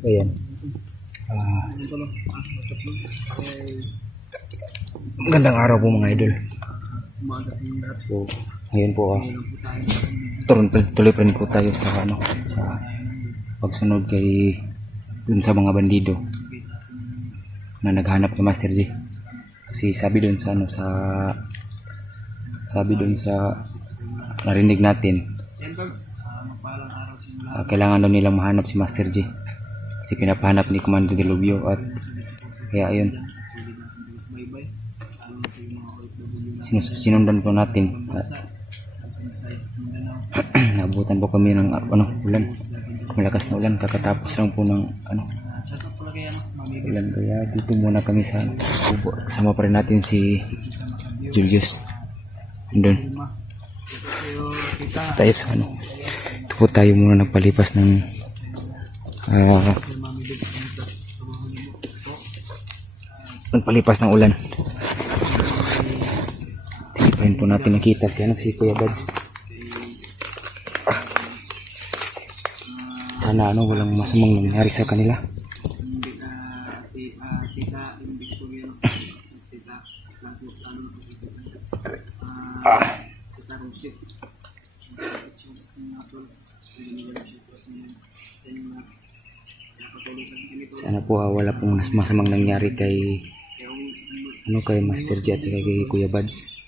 Ayan. Magandang araw po mga idol. So, ngayon po tuloy pa rin po tayo sa sa pagsunod kay dun sa mga bandido na naghanap kay Master G. Kasi sabi dun sa narinig natin, kailangan daw nilang mahanap si Master G kasi pinapahanap ni Comando Delubio, at kaya ayun, sinundan po natin at nabutan po kami ng ulan, malakas na ulan, kakatapos lang po ng ulan, kaya dito muna kami sa kubo. Kasama pa rin natin si Julius doon tayo sa ito po tayo muna nagpalipas ng ulan. Hindi pa rin po natin nakita si Kuya Bads. Sana walang masamang nangyari sa kanila. Sana po wala pong masamang nangyari kay Master G at saka kay Kuya Bads.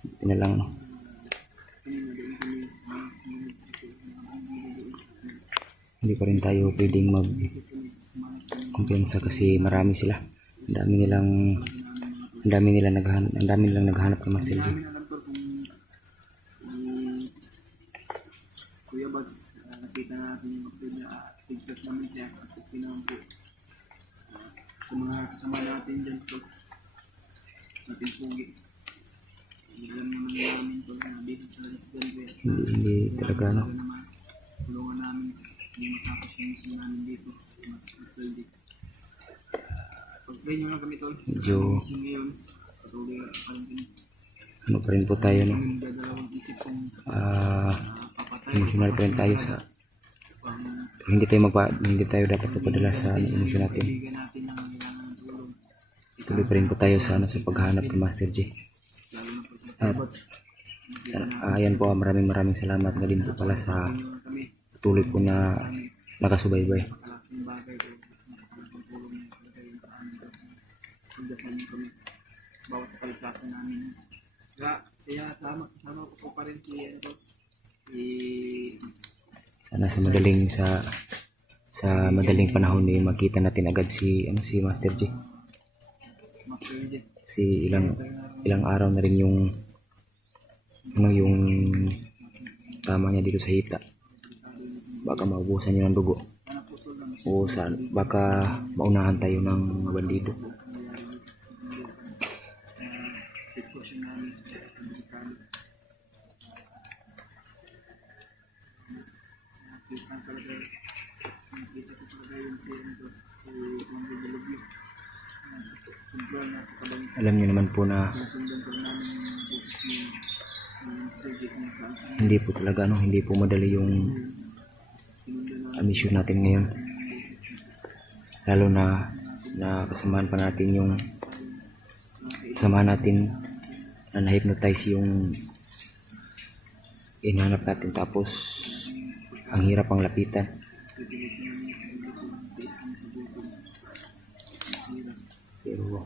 Ito na lang, hindi pa rin tayo pwedeng kumpiyansa kasi marami sila. Ang dami nilang naghahanap kay Master G. Kuya Bads, nakita natin yung pictures namin siya at pinampo sa mga kasama natin dyan po natin pugi. Alam mo namin ito na dito sa resident, Hindi talaga tulungan namin hindi matapos yung mission namin dito. Pag-pray nyo lang kami tol. Medyo Ngayon patuloy pa rin po tayo emotional pa rin tayo sa hindi tayo dapat magpadala sa emotion natin. Tuloy pa rin po tayo sa paghahanap kay Master G. At ayan po, maraming salamat na din po pala sa tuloy po na nakasubaybay. Bawat sa paliplasan namin. Kaya sama ko pa rin sana sa madaling panahon makita natin agad si Master G. Kasi ilang araw na rin yung tama niya dito sa hita. Baka maubusan niyo ng dugo o baka maunahan tayo ng mga bandido. Alam niyo naman po na hindi po madali yung mission natin ngayon, lalo na kasamahan pa natin na na-hypnotize yung inanap natin, tapos ang hirap ang lapitan. Pero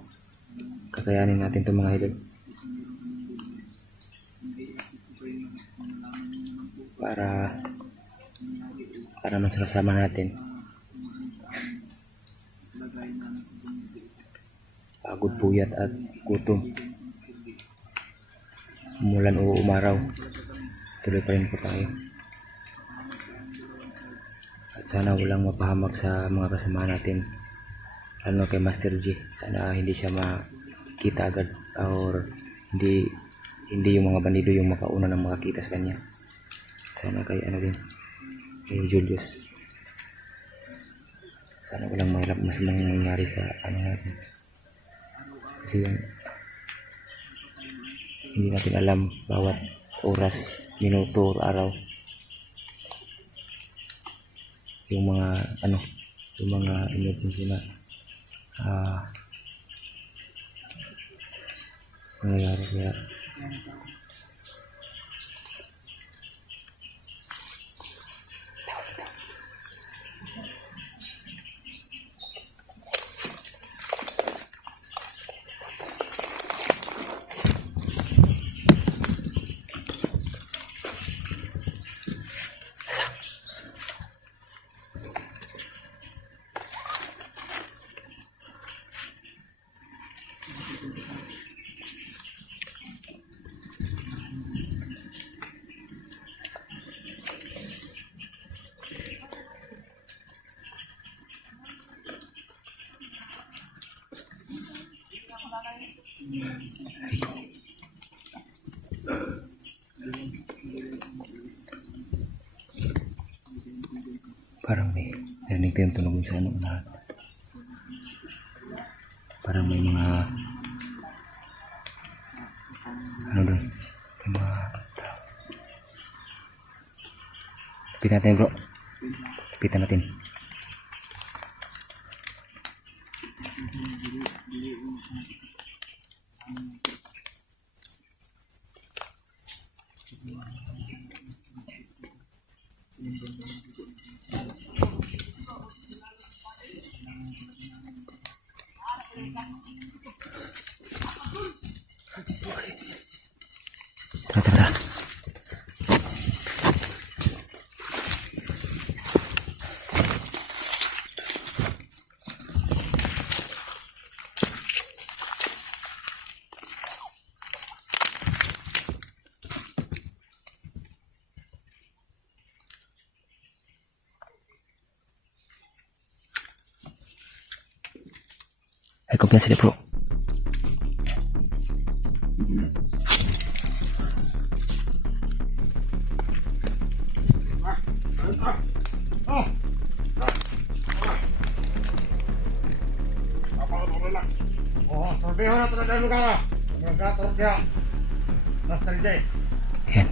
kakayanin natin ito mga idol, para man sa kasama natin. Pagod, puyat at gutom, umulan o umaraw, tuloy pa rin po tayo. At sana walang mapahamak sa mga kasama natin, lalo kay Master G. Sana hindi siya makita agad, or hindi yung mga bandido yung makauna ng makakita sa kanya. Sana kay Julius, sana walang masamang nangyari sa natin, kasi hindi natin alam bawat oras, minuto, araw yung mga yung mga emergency na nangyayari. Kaya parang may narinig tayong tunog sa unahan. Parang may mga doon, may mga tao. Lapitan natin bro, lapitan natin. Tara. Ay, kumpiyansa dia bro. Yan.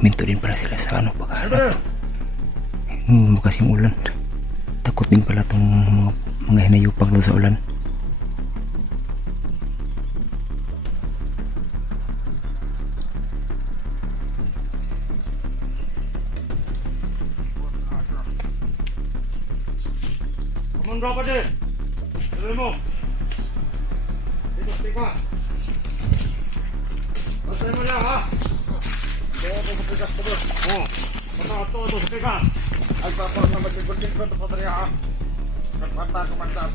Minto din pala sila sa paghahanap. Bukas yung ulan. Takot din pala itong mga hinayupag doon sa ulan. Mundur apa deh? Dulu. Tiga. Pasal mana ha? Bawa ke petugas terus. Oh. Mana tu tiga. Apa nama berkumpul ke tempat dia ha? Kata komandan.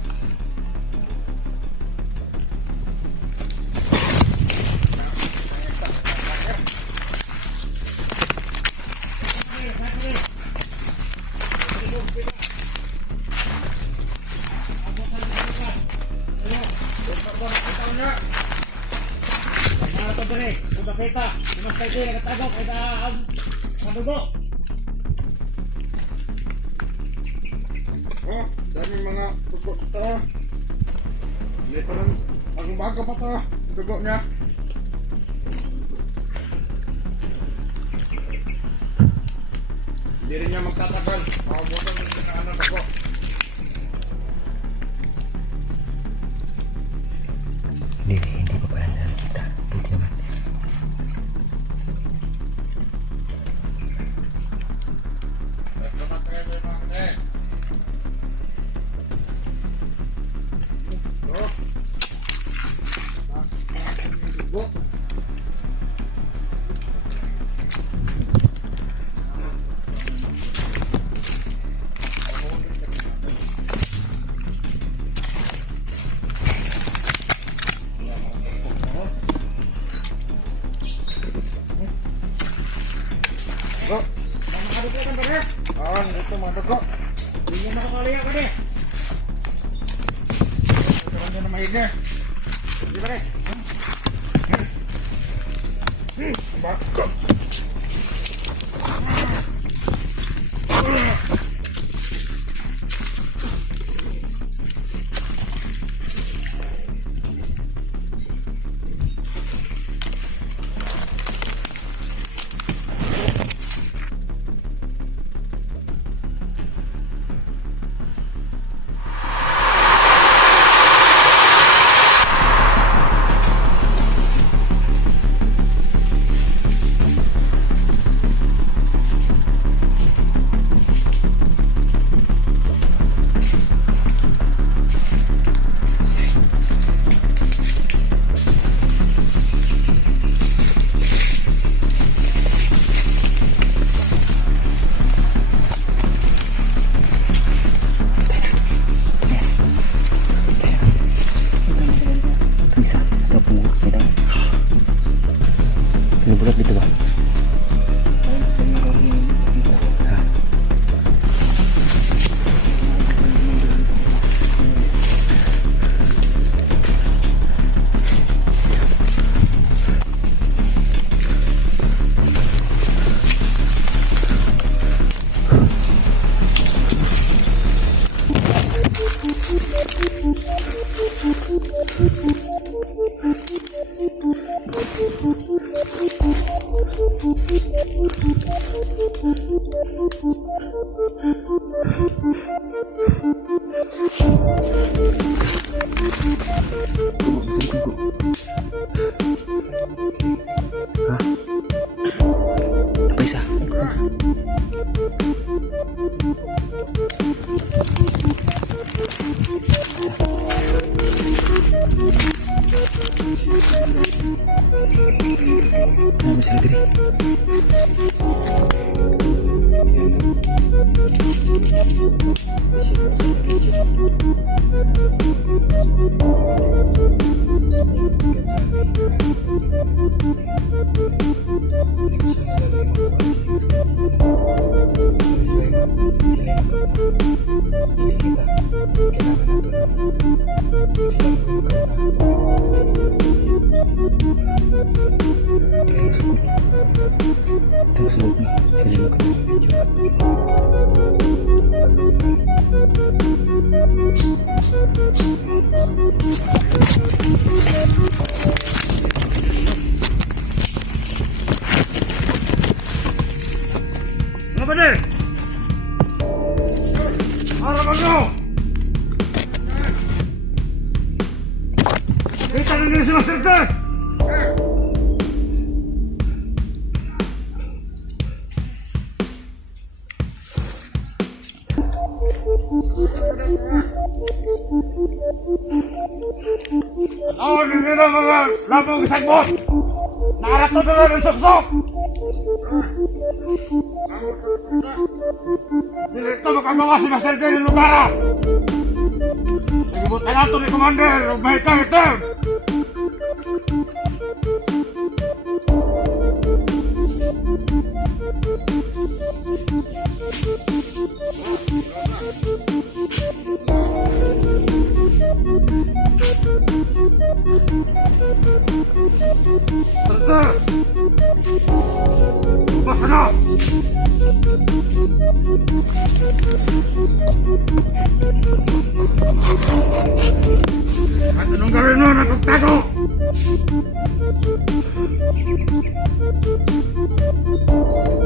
Sudah kita, mas kayo nagtagok ay madugo. Oh, dami mga dugo ito. Hindi pa rin, bago pa ito, dugo niya. Hindi rin niya magtatagal, makabutan rin siya ng dugo. Hindi pa pala nakikita. Buti naman. Itu mantap kok. Ini mana kali ya kade? Ini nama ini. Di mana? Bakok. Isa. Ito po. Ito. Pinubulat dito ba? Ha? Apa isa? Ano sila diri? Tusok na sila Ano ba din? Harapan nyo! Kita na nyo sila sirte! Ano nyo na mga labong isagbot? Nakarap na sila ng suksok! Dito makagawa si Master Gay ng lugar. Nagibot na nato ni Commander. Mahitang item. Sir! Bas ka na! At anong gawin mo? Natagtago!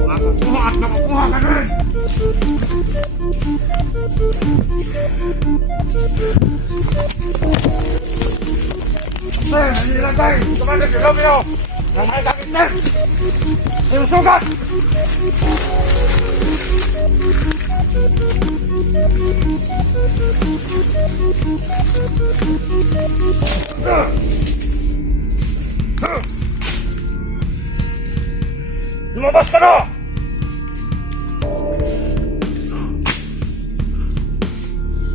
Makukuha at nakukuha ka rin! Sir, nilagay! Commander Kilomio! Nang may dakit, sir! Sinusugat! Lumabas ka na!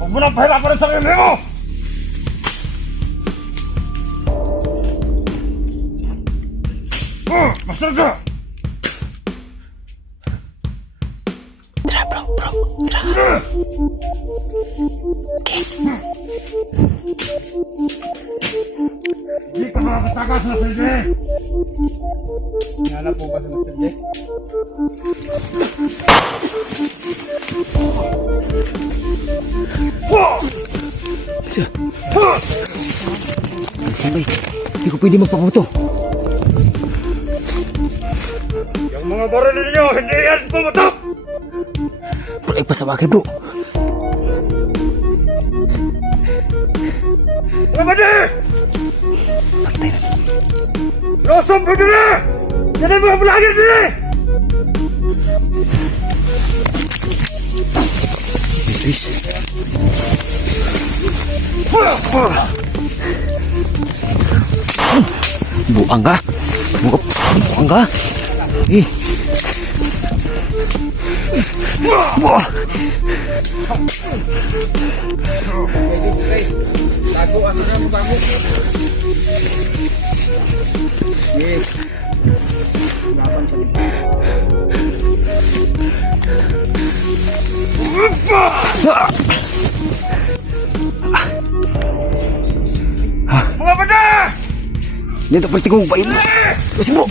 Huwag mo nang pahirapan ang sarili mo! Master ka! Tara bro, tara. Hindi ka makakatakas na silbi! Nala po ba sa Master Jack? Sir. Sambay, hindi ko pwede magpakuto. Yung mga baril ninyo, hindi yan pumatok! Bro, ipasama kayo bro. Ano ba di? Patay na. Losong ka dili! Yan ang mga vlogger dili! Please. Buang ka? Buang ka? Eh. Wah. Tago, asa na mo ba mo? Yes. Laban sa Mga bada! Dito pwede kong pain. Kasi bro.